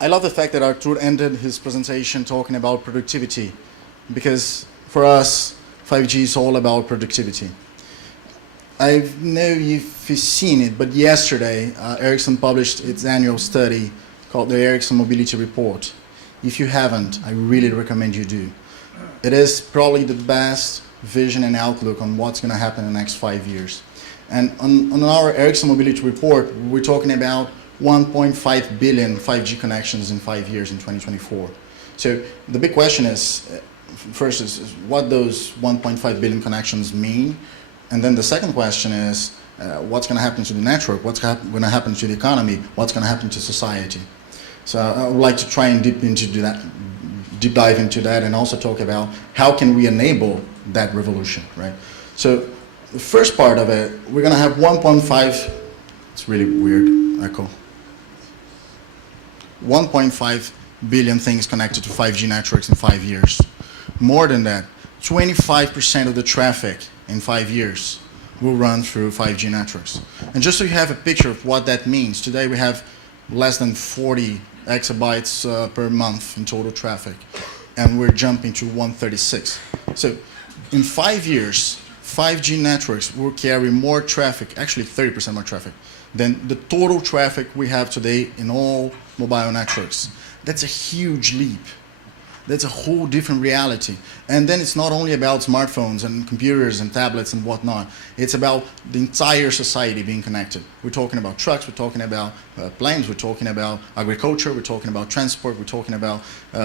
I love the fact that Artur ended his presentation talking about productivity, because for us, 5G is all about productivity. I know you've seen it, but yesterday, Ericsson published its annual study called the Ericsson Mobility Report. If you haven't, I really recommend you do. It is probably the best vision and outlook on what's going to happen in the next 5 years. And on our Ericsson Mobility Report, we're talking about 1.5 billion 5G connections in 5 years in 2024. So the big question is, first is what those 1.5 billion connections mean? And then the second question is, what's going to happen to the network? What's going to happen to the economy? What's going to happen to society? So I would like to try and deep dive into that, and also talk about how can we enable that revolution, right? So the first part of it, we're going to have 1.5, it's really weird, echo. 1.5 billion things connected to 5G networks in 5 years. More than that, 25% of the traffic in 5 years will run through 5G networks. And just so you have a picture of what that means, today we have less than 40 exabytes per month in total traffic, and we're jumping to 136. So in 5 years, 5G networks will carry more traffic, actually 30% more traffic, than the total traffic we have today in all mobile networks. That's a huge leap. That's a whole different reality. And then it's not only about smartphones and computers and tablets and whatnot. It's about the entire society being connected. We're talking about trucks, we're talking about planes, we're talking about agriculture, we're talking about transport, we're talking about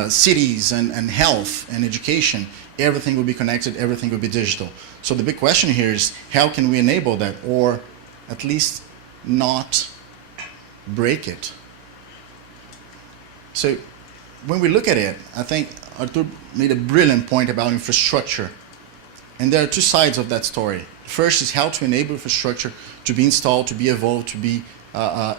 cities and health and education. Everything will be connected, everything will be digital. So the big question here is, how can we enable that, or at least not break it? So when we look at it, I think Artur made a brilliant point about infrastructure. And there are two sides of that story. First is how to enable infrastructure to be installed, to be evolved, to be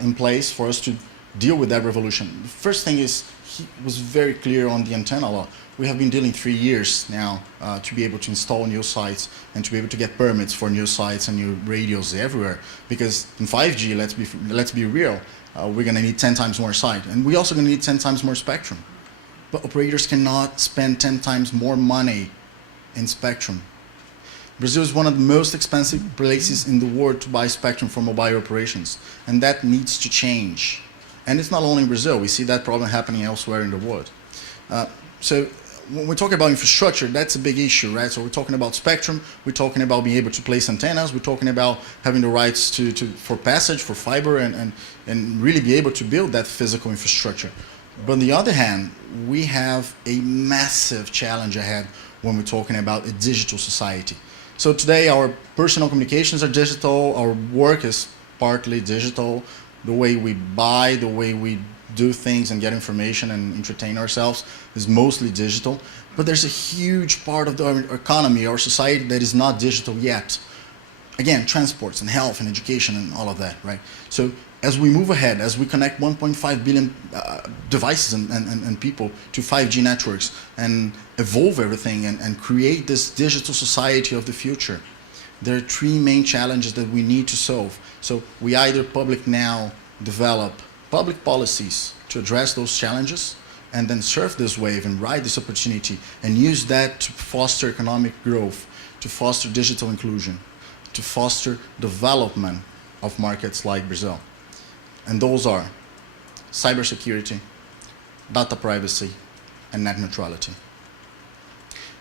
in place for us to deal with that revolution. The first thing is, he was very clear on the antenna law. We have been dealing 3 years now to be able to install new sites and to be able to get permits for new sites and new radios everywhere. Because in 5G, let's be real, we're going to need 10 times more site. And we're also going to need 10 times more spectrum. But operators cannot spend 10 times more money in spectrum. Brazil is one of the most expensive places in the world to buy spectrum for mobile operations, and that needs to change. And it's not only in Brazil, we see that problem happening elsewhere in the world. So when we're talking about infrastructure, that's a big issue, right? So we're talking about spectrum, we're talking about being able to place antennas, we're talking about having the rights for passage, for fiber, and really be able to build that physical infrastructure. But on the other hand, we have a massive challenge ahead when we're talking about a digital society. So today our personal communications are digital, our work is partly digital, the way we buy, the way we do things and get information and entertain ourselves is mostly digital. But there's a huge part of the economy, our society, that is not digital yet. Again, transports and health and education and all of that, right? So as we move ahead, as we connect 1.5 billion devices and people to 5G networks and evolve everything and create this digital society of the future, there are three main challenges that we need to solve. So we either develop public policies to address those challenges, and then surf this wave and ride this opportunity and use that to foster economic growth, to foster digital inclusion, to foster development of markets like Brazil. And those are cybersecurity, data privacy, and net neutrality.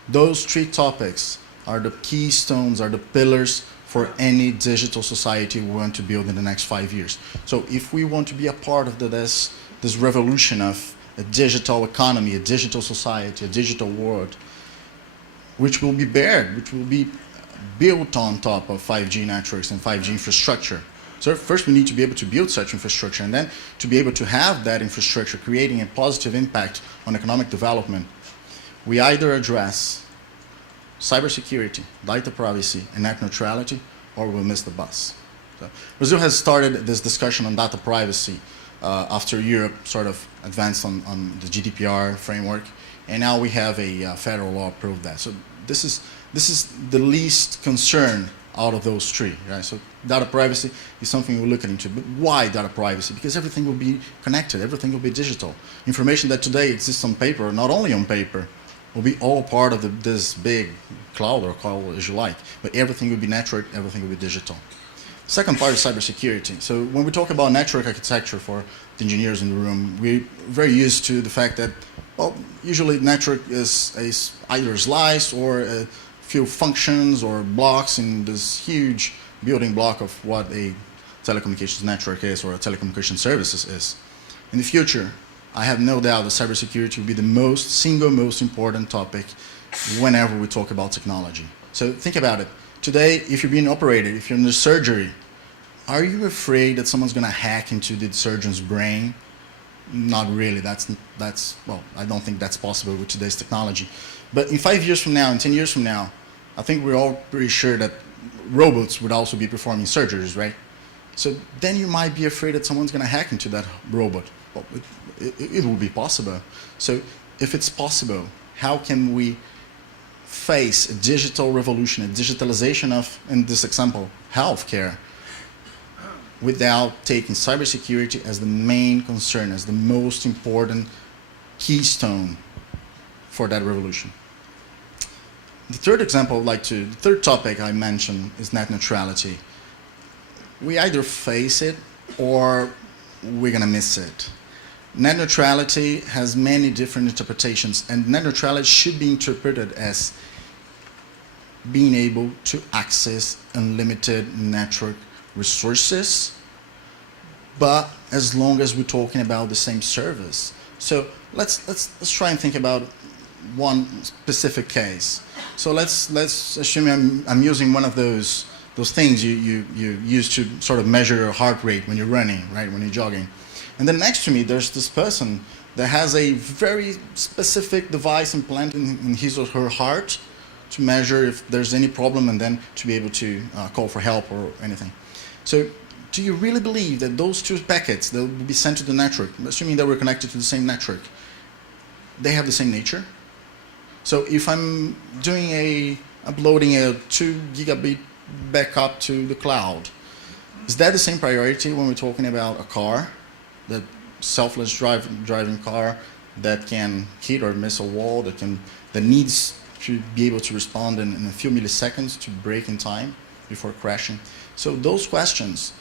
Those three topics are the keystones, are the pillars for any digital society we want to build in the next 5 years. So if we want to be a part of this revolution of a digital economy, a digital society, a digital world, which will be built on top of 5G networks and 5G infrastructure. So first we need to be able to build such infrastructure, and then to be able to have that infrastructure creating a positive impact on economic development, we either address cybersecurity, data privacy, and net neutrality, or we'll miss the bus. So Brazil has started this discussion on data privacy after Europe sort of advanced on the GDPR framework, and now we have a federal law approved that. So this is the least concern out of those three, right? So data privacy is something we're looking into. But why data privacy? Because everything will be connected, everything will be digital. Information that today exists on paper, not only on paper, will be all part of this big cloud, or call it as you like, but everything will be networked, everything will be digital. Second part is cybersecurity. So when we talk about network architecture for the engineers in the room, we're very used to the fact that, well, usually network is either a slice or a few functions or blocks in this huge building block of what a telecommunications network is or a telecommunication services is. In the future, I have no doubt that cybersecurity will be the single most important topic whenever we talk about technology. So think about it. Today, if you're being operated, if you're in the surgery, are you afraid that someone's going to hack into the surgeon's brain? Not really. Well, I don't think that's possible with today's technology. But in 5 years from now, in 10 years from now, I think we're all pretty sure that robots would also be performing surgeries, right? So then you might be afraid that someone's going to hack into that robot. Well, it will be possible. So if it's possible, how can we face a digital revolution, a digitalization of, in this example, healthcare, without taking cybersecurity as the main concern, as the most important keystone for that revolution? The third topic I mentioned is net neutrality. We either face it or we're going to miss it. Net neutrality has many different interpretations, and net neutrality should be interpreted as being able to access unlimited network resources, but as long as we're talking about the same service. So let's try and think about one specific case. So let's assume I'm using one of those things you use to sort of measure your heart rate when you're running, right? When you're jogging. And then next to me, there's this person that has a very specific device implanted in his or her heart to measure if there's any problem and then to be able to call for help or anything. So do you really believe that those two packets that will be sent to the network, assuming that we're connected to the same network, they have the same nature? So if I'm uploading a 2 gigabit backup to the cloud, is that the same priority when we're talking about a car, that selfless driving car that can hit or miss a wall, that needs to be able to respond in a few milliseconds to brake in time before crashing? So those questions,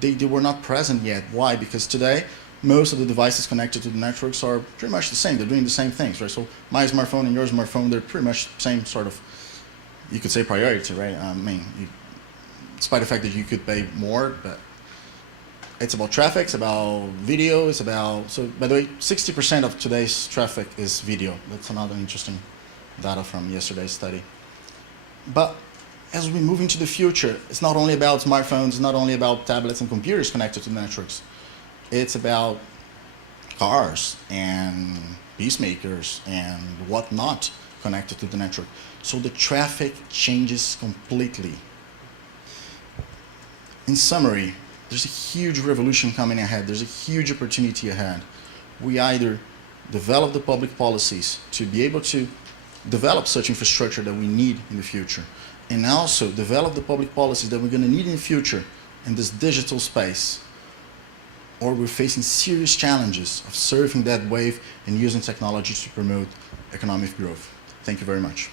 they were not present yet. Why? Because today, most of the devices connected to the networks are pretty much the same. They're doing the same things, right? So my smartphone and your smartphone, they're pretty much the same sort of, you could say, priority, right? I mean, despite the fact that you could pay more, but it's about traffic, it's about video, it's about, so by the way, 60% of today's traffic is video. That's another interesting data from yesterday's study. But as we move into the future, it's not only about smartphones, it's not only about tablets and computers connected to the networks. It's about cars and pacemakers and whatnot connected to the network. So the traffic changes completely. In summary, there's a huge revolution coming ahead. There's a huge opportunity ahead. We either develop the public policies to be able to develop such infrastructure that we need in the future, and also develop the public policies that we're going to need in the future in this digital space, or we're facing serious challenges of surfing that wave and using technology to promote economic growth. Thank you very much.